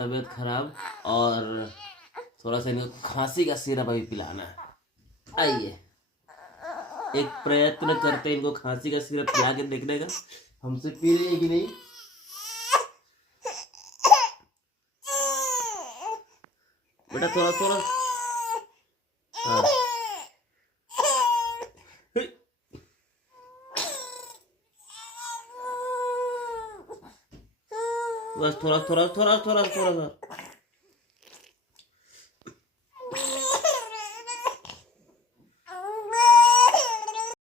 तबीयत खराब, और थोड़ा सा इनको खांसी का सिरप अभी पिलाना है। आइए एक प्रयत्न करते हैं इनको खांसी का सिरप पिला के देखने का, हमसे पी रही है कि नहीं। बेटा थोड़ा थोड़ा, हाँ बस थोड़ा थोड़ा थोड़ा थोड़ा थोड़ा सा।